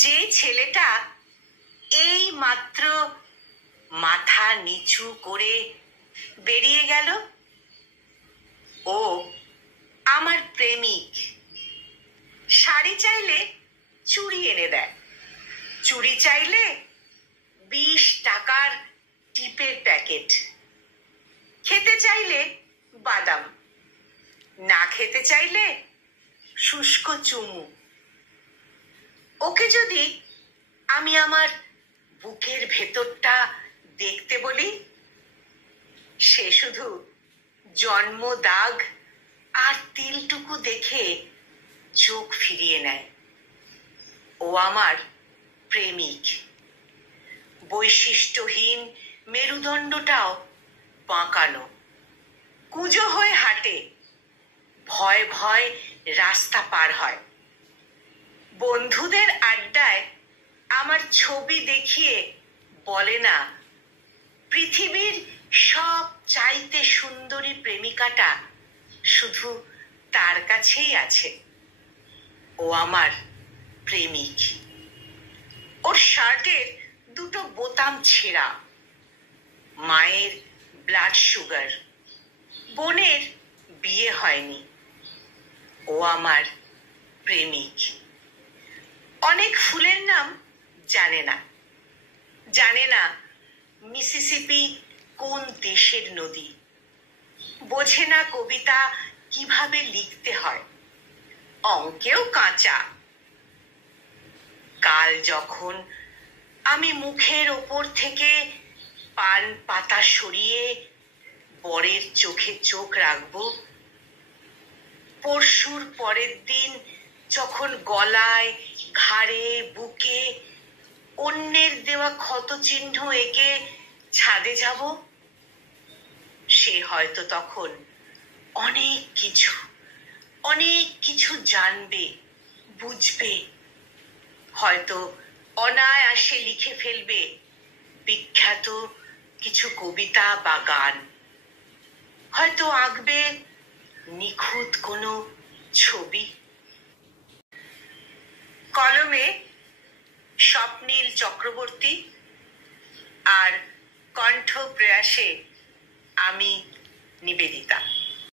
যে ছেলেটা এই মাত্র মাথা নিচু করে বেরিয়ে গেল, ও আমার প্রেমিক। শাড়ি চাইলে চুড়ি এনে দেয়, চুড়ি চাইলে 20 টাকার টিপের প্যাকেট, খেতে চাইলে বাদাম, না খেতে চাইলে শুষ্ক চুমু। ওকে যদি আমি আমার বুকের ভেতরটা দেখতে বলি, সে শুধু জন্ম দাগ আর তিলটুকু দেখে চোখ ফিরিয়ে নেয়। ও আমার প্রেমিক। বৈশিষ্ট্যহীন মেরুদণ্ডটাও বাঁকানো, কুঁজো হয়ে হাঁটে, ভয় ভয় রাস্তা পার হয়। বন্ধুদের আড্ডায় আমার ছবি দেখিয়ে বলে না, পৃথিবীর সব চাইতে সুন্দরী প্রেমিকাটা শুধু তার কাছেই আছে। ও আমার প্রেমিক। ওর শার্টের দুটো বোতাম ছেঁড়া, মায়ের ব্লাড সুগার, বোনের বিয়ে হয়নি। ও আমার প্রেমিক। অনেক ফুলের নাম জানে না, জানে না মিসিসিপি কোন দেশের নদী, বোঝে না কবিতা কিভাবে লিখতে হয়, অঙ্কেও কাঁচা। কাল যখন আমি মুখের ওপর থেকে পান পাতা সরিয়ে বরের চোখে চোখ রাখবো, পরশুর পরের দিন যখন গলায়, ঘাড়ে, বুকে অন্যের দেওয়া ক্ষত চিহ্ন এঁকে ছাদে যাব, সে হয়তো তখন অনেক কিছু জানবে, বুঝবে। হয়তো অনায়াসে লিখে ফেলবে বিখ্যাত কিছু কবিতা বা গান, হয়তো আঁকবে নিখুঁত কোনো ছবি। কলমে স্বপ্নীল চক্রবর্তী আর কণ্ঠ প্রয়াসে আমি নিবেদিতা।